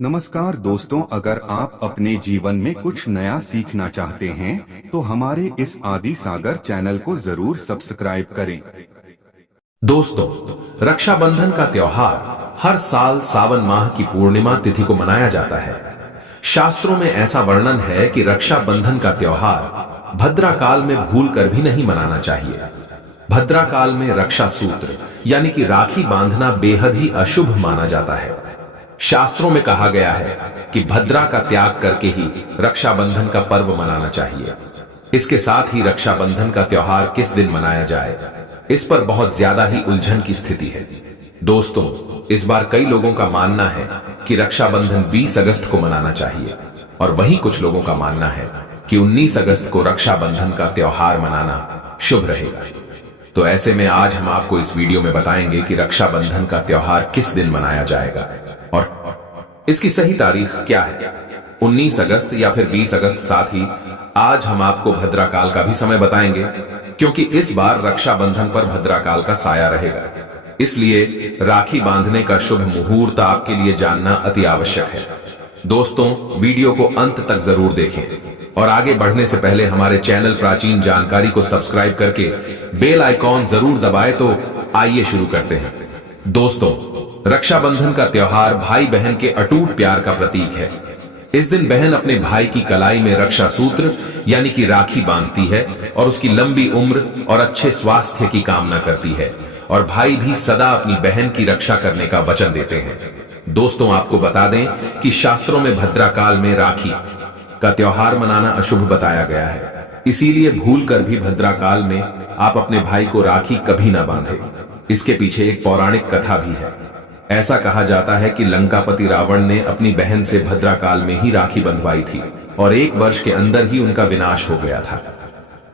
नमस्कार दोस्तों, अगर आप अपने जीवन में कुछ नया सीखना चाहते हैं तो हमारे इस आदि सागर चैनल को जरूर सब्सक्राइब करें। दोस्तों, रक्षाबंधन का त्योहार हर साल सावन माह की पूर्णिमा तिथि को मनाया जाता है। शास्त्रों में ऐसा वर्णन है कि रक्षाबंधन का त्योहार भद्रा काल में भूलकर भी नहीं मनाना चाहिए। भद्रा काल में रक्षा सूत्र यानी कि राखी बांधना बेहद ही अशुभ माना जाता है। शास्त्रों में कहा गया है कि भद्रा का त्याग करके ही रक्षाबंधन का पर्व मनाना चाहिए। इसके साथ ही रक्षाबंधन का त्योहार किस दिन मनाया जाए, इस पर बहुत ज्यादा ही उलझन की स्थिति है। दोस्तों, इस बार कई लोगों का मानना है कि रक्षाबंधन 20 अगस्त को मनाना चाहिए और वहीं कुछ लोगों का मानना है कि 19 अगस्त को रक्षाबंधन का त्योहार मनाना शुभ रहेगा। तो ऐसे में आज हम आपको इस वीडियो में बताएंगे कि रक्षाबंधन का त्योहार किस दिन मनाया जाएगा और इसकी सही तारीख क्या है, 19 अगस्त या फिर 20 अगस्त। साथ ही आज हम आपको भद्रा काल का भी समय बताएंगे, क्योंकि इस बार रक्षाबंधन पर भद्रा काल का साया रहेगा। इसलिए राखी बांधने का शुभ मुहूर्त आपके लिए जानना अति आवश्यक है। दोस्तों, वीडियो को अंत तक जरूर देखें और आगे बढ़ने से पहले हमारे चैनल प्राचीन जानकारी को सब्सक्राइब करके बेल आइकॉन जरूर दबाएं। तो आइए शुरू करते हैं। दोस्तों, रक्षाबंधन का त्योहार भाई बहन के अटूट प्यार का प्रतीक है। इस दिन बहन अपने भाई की कलाई में रक्षा सूत्र यानी कि राखी बांधती है और उसकी लंबी उम्र और अच्छे स्वास्थ्य की कामना करती है, और भाई भी सदा अपनी बहन की रक्षा करने का वचन देते हैं। दोस्तों, आपको बता दें कि शास्त्रों में भद्रा काल में राखी का त्योहार मनाना अशुभ बताया गया है। इसीलिए भूलकर भी भद्रा काल में आप अपने भाई को राखी कभी ना बांधे। इसके पीछे एक पौराणिक कथा भी है। ऐसा कहा जाता है कि लंकापति रावण ने अपनी बहन से भद्रा काल में ही राखी बंधवाई थी और 1 वर्ष के अंदर ही उनका विनाश हो गया था।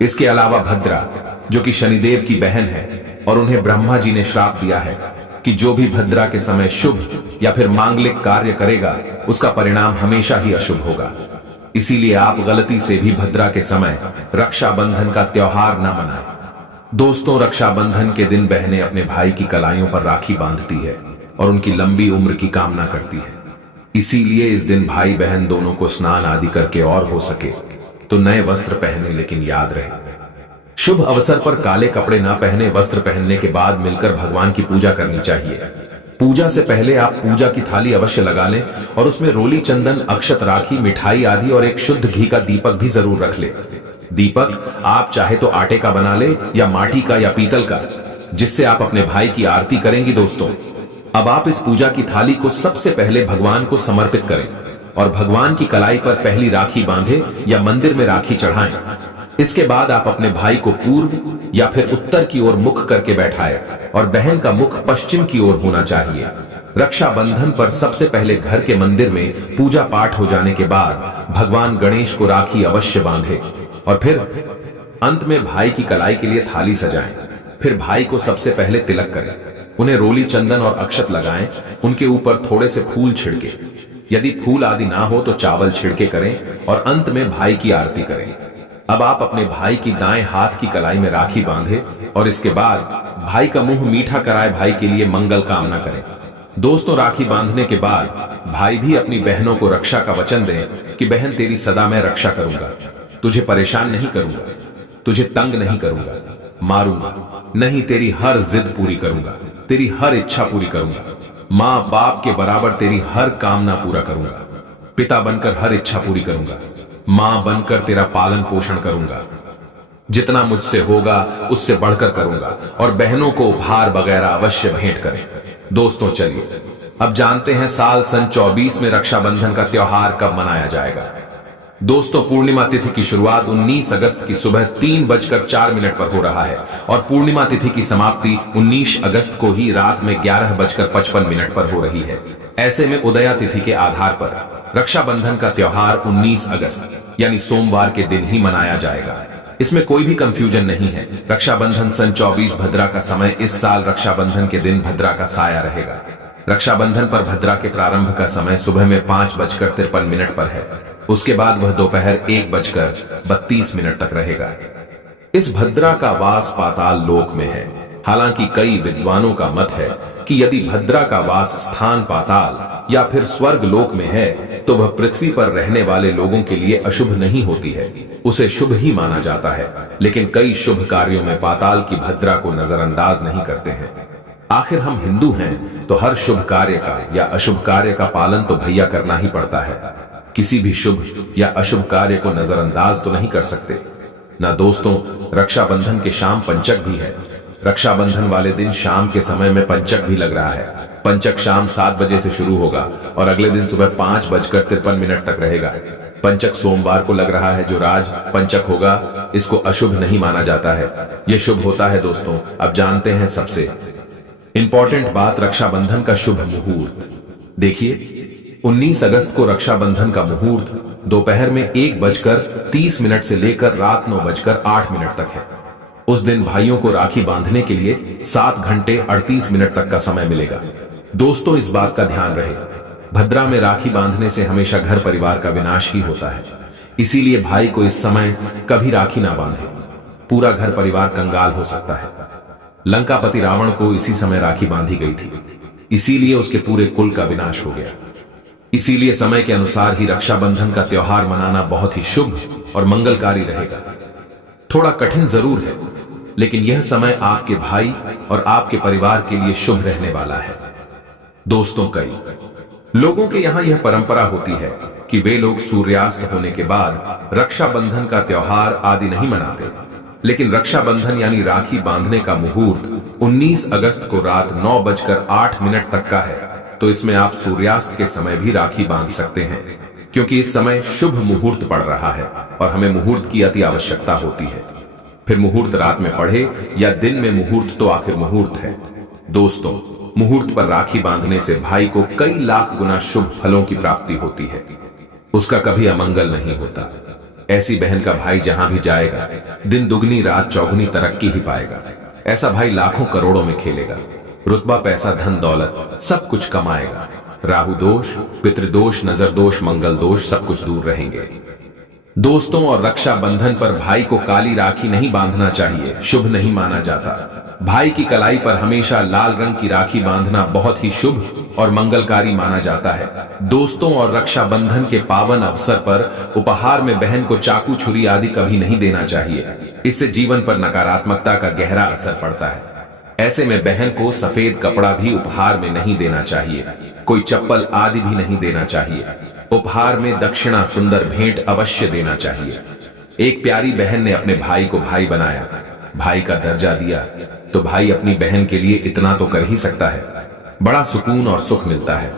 इसके अलावा भद्रा, जो कि शनिदेव की बहन है, और उन्हें ब्रह्मा जी ने श्राप दिया है कि जो भी भद्रा के समय शुभ या फिर मांगलिक कार्य करेगा उसका परिणाम हमेशा ही अशुभ होगा। इसीलिए आप गलती से भी भद्रा के समय रक्षाबंधन का त्योहार न मनाएं। दोस्तों, रक्षाबंधन के दिन बहनें अपने भाई की कलाइयों पर राखी बांधती है और उनकी लंबी उम्र की कामना करती है। इसीलिए इस दिन भाई बहन दोनों को स्नान आदि करके और हो सके तो नए वस्त्र पहने, लेकिन याद रहे शुभ अवसर पर काले कपड़े ना पहने। वस्त्र पहनने के बाद मिलकर भगवान की पूजा करनी चाहिए। पूजा से पहले आप पूजा की थाली अवश्य लगा लें और उसमें रोली, चंदन, अक्षत, राखी, मिठाई आदि और एक शुद्ध घी का दीपक भी जरूर रख ले। दीपक आप चाहे तो आटे का बना ले या माटी का या पीतल का, जिससे आप अपने भाई की आरती करेंगी। दोस्तों, अब आप इस पूजा की थाली को सबसे पहले भगवान को समर्पित करें और भगवान की कलाई पर पहली राखी बांधे या मंदिर में राखी चढ़ाएं। इसके बाद आप अपने भाई को पूर्व या फिर उत्तर की ओर मुख करके बैठाएं और बहन का मुख पश्चिम की ओर होना चाहिए। रक्षाबंधन पर सबसे पहले घर के मंदिर में पूजा पाठ हो जाने के बाद भगवान गणेश को राखी अवश्य बांधे और फिर अंत में भाई की कलाई के लिए थाली सजाएं। फिर भाई को सबसे पहले तिलक करें, उन्हें रोली, चंदन और अक्षत लगाएं, उनके ऊपर थोड़े से फूल छिड़के, यदि फूल आदि ना हो तो चावल छिड़के करें और अंत में भाई की आरती करें। अब आप अपने भाई की दाएं हाथ की कलाई में राखी बांधे और इसके बाद भाई का मुंह मीठा कराए भाई के लिए मंगल कामना करें। दोस्तों, राखी बांधने के बाद भाई भी अपनी बहनों को रक्षा का वचन दें कि बहन तेरी सदा मैं रक्षा करूंगा, तुझे परेशान नहीं करूंगा, तुझे तंग नहीं करूंगा, मारूंगा नहीं, तेरी हर जिद पूरी करूंगा, तेरी हर इच्छा पूरी करूंगा, माँ बाप के बराबर तेरी हर कामना पूरा करूंगा, पिता बनकर हर इच्छा पूरी करूंगा, मां बनकर तेरा पालन पोषण करूंगा, जितना मुझसे होगा उससे बढ़कर करूंगा, और बहनों को उपहार वगैरह अवश्य भेंट करें। दोस्तों, चलिए अब जानते हैं साल सन 24 में रक्षाबंधन का त्योहार कब मनाया जाएगा। दोस्तों, पूर्णिमा तिथि की शुरुआत 19 अगस्त की सुबह 3:04 पर हो रहा है और पूर्णिमा तिथि की समाप्ति 19 अगस्त को ही रात में 11:55 पर हो रही है। ऐसे में उदया तिथि के आधार पर रक्षाबंधन का त्योहार 19 अगस्त यानी सोमवार के दिन ही मनाया जाएगा। इसमें कोई भी कंफ्यूजन नहीं है। रक्षाबंधन सन 24 भद्रा का समय इस साल रक्षाबंधन के दिन भद्रा का साया रहेगा। रक्षाबंधन पर भद्रा के प्रारंभ का समय सुबह में 5:53 पर है। उसके बाद वह दोपहर 1:32 तक रहेगा। इस भद्रा का वास पाताल लोक में है। हालांकि कई विद्वानों का मत है कि यदि भद्रा का वास स्थान पाताल या फिर स्वर्ग लोक में है तो वह पृथ्वी पर रहने वाले लोगों के लिए अशुभ नहीं होती है, उसे शुभ ही माना जाता है। लेकिन कई शुभ कार्यों में पाताल की भद्रा को नजरअंदाज नहीं करते हैं। आखिर हम हिंदू हैं तो हर शुभ कार्य का या अशुभ कार्य का पालन तो भैया करना ही पड़ता है। किसी भी शुभ या अशुभ कार्य को नजरअंदाज तो नहीं कर सकते ना। दोस्तों, रक्षाबंधन के शाम पंचक भी है। रक्षाबंधन वाले दिन शाम के समय में पंचक भी लग रहा है। पंचक शाम 7 बजे से शुरू होगा और अगले दिन सुबह 5:53 तक रहेगा। पंचक सोमवार को लग रहा है, जो राज पंचक होगा इसको अशुभ नहीं माना जाता है, यह शुभ होता है। दोस्तों, अब जानते हैं सबसे इंपॉर्टेंट बात, रक्षाबंधन का शुभ मुहूर्त। देखिए, 19 अगस्त को रक्षाबंधन का मुहूर्त दोपहर में 1:30 से लेकर रात 9:08 तक है। उस दिन भाइयों को राखी बांधने के लिए 7 घंटे 38 मिनट तक का समय मिलेगा। दोस्तों, इस बात का ध्यान रहे, भद्रा में राखी बांधने से हमेशा घर परिवार का विनाश ही होता है। इसीलिए भाई को इस समय कभी राखी ना बांधे, पूरा घर परिवार कंगाल हो सकता है। लंकापति रावण को इसी समय राखी बांधी गई थी, इसीलिए उसके पूरे कुल का विनाश हो गया। इसीलिए समय के अनुसार ही रक्षाबंधन का त्योहार मनाना बहुत ही शुभ और मंगलकारी रहेगा। थोड़ा कठिन जरूर है, लेकिन यह समय आपके भाई और आपके परिवार के लिए शुभ रहने वाला है। दोस्तों, कई लोगों के यहां यह परंपरा होती है कि वे लोग सूर्यास्त होने के बाद रक्षाबंधन का त्योहार आदि नहीं मनाते, लेकिन रक्षाबंधन यानी राखी बांधने का मुहूर्त 19 अगस्त को रात 9:08 तक का है। तो इसमें आप सूर्यास्त के समय भी राखी बांध सकते हैं, क्योंकि इस समय शुभ मुहूर्त पड़ रहा है और हमें मुहूर्त की अति आवश्यकता होती है। फिर मुहूर्त रात में पढ़े या दिन में मुहूर्त तो आखिर मुहूर्त है। दोस्तों, मुहूर्त पर राखी बांधने से भाई को कई लाख गुना शुभ फलों की प्राप्ति होती है, उसका कभी अमंगल नहीं होता। ऐसी बहन का भाई जहां भी जाएगा दिन दुगनी रात चौगुनी तरक्की ही पाएगा। ऐसा भाई लाखों करोड़ों में खेलेगा, रुतबा पैसा धन दौलत सब कुछ कमाएगा। राहु दोष, पितृदोष, नजर दोष, मंगल दोष सब कुछ दूर रहेंगे। दोस्तों, और रक्षाबंधन पर भाई को काली राखी नहीं बांधना चाहिए, शुभ नहीं माना जाता। भाई की कलाई पर हमेशा लाल रंग की राखी बांधना बहुत ही शुभ और मंगलकारी माना जाता है। दोस्तों, और रक्षाबंधन के पावन अवसर पर उपहार में बहन को चाकू छुरी आदि कभी नहीं देना चाहिए, इससे जीवन पर नकारात्मकता का गहरा असर पड़ता है। ऐसे में बहन को सफेद कपड़ा भी उपहार में नहीं देना चाहिए, कोई चप्पल आदि भी नहीं देना चाहिए। उपहार में दक्षिणा सुंदर भेंट अवश्य देना चाहिए। एक प्यारी बहन ने अपने भाई को भाई बनाया, भाई का दर्जा दिया, तो भाई अपनी बहन के लिए इतना तो कर ही सकता है। बड़ा सुकून और सुख मिलता है।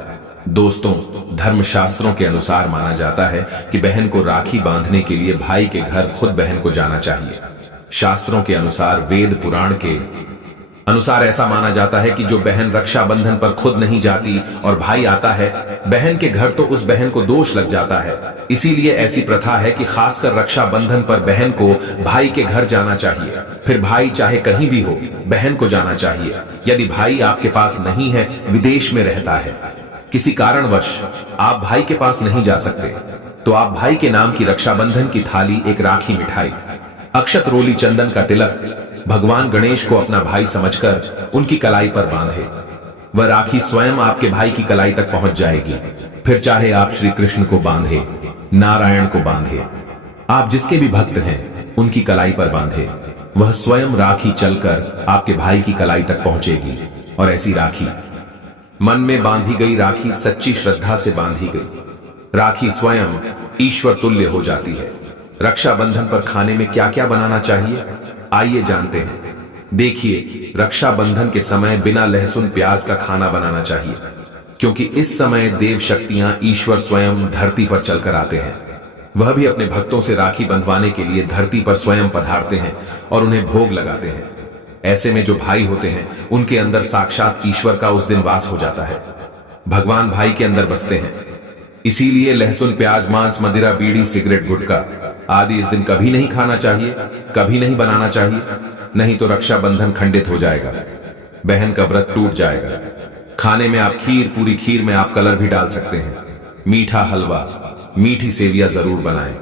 दोस्तों, धर्मशास्त्रों के अनुसार माना जाता है कि बहन को राखी बांधने के लिए भाई के घर खुद बहन को जाना चाहिए। शास्त्रों के अनुसार, वेद पुराण के अनुसार ऐसा माना जाता है कि जो बहन रक्षाबंधन पर खुद नहीं जाती और भाई आता है बहन के घर, तो उस बहन को दोष लग जाता है। इसीलिए ऐसी प्रथा है कि खासकर रक्षाबंधन पर बहन को भाई के घर जाना चाहिए। फिर भाई चाहे कहीं भी हो, बहन को जाना चाहिए। यदि भाई आपके पास नहीं है, विदेश में रहता है, किसी कारणवश आप भाई के पास नहीं जा सकते, तो आप भाई के नाम की रक्षाबंधन की थाली, एक राखी, मिठाई, अक्षत, रोली, चंदन का तिलक भगवान गणेश को अपना भाई समझकर उनकी कलाई पर बांधे। वह राखी स्वयं आपके भाई की कलाई तक पहुंच जाएगी। फिर चाहे आप श्री कृष्ण को बांधे, नारायण को बांधे, आप जिसके भी भक्त हैं उनकी कलाई पर बांधे, वह स्वयं राखी चलकर आपके भाई की कलाई तक पहुंचेगी। और ऐसी राखी, मन में बांधी गई राखी सच्ची श्रद्धा से बांधी गई राखी स्वयं ईश्वर तुल्य हो जाती है। रक्षाबंधन पर खाने में क्या क्या बनाना चाहिए, आइए जानते हैं। देखिए, रक्षाबंधन के समय बिना लहसुन प्याज का खाना बनाना चाहिए, क्योंकि इस समय देव शक्तियां, ईश्वर स्वयं धरती पर चलकर आते हैं। वह भी अपने भक्तों से राखी बंधवाने के लिए धरती पर स्वयं पधारते हैं और उन्हें भोग लगाते हैं। ऐसे में जो भाई होते हैं उनके अंदर साक्षात ईश्वर का उस दिन वास हो जाता है। भगवान भाई के अंदर बसते हैं। इसीलिए लहसुन प्याज, मांस, मदिरा, बीड़ी, सिगरेट, गुटखा आदि इस दिन कभी नहीं खाना चाहिए, कभी नहीं बनाना चाहिए, नहीं तो रक्षाबंधन खंडित हो जाएगा, बहन का व्रत टूट जाएगा। खाने में आप खीर, पूरी खीर में आप कलर भी डाल सकते हैं। मीठा हलवा, मीठी सेवियां जरूर बनाएं।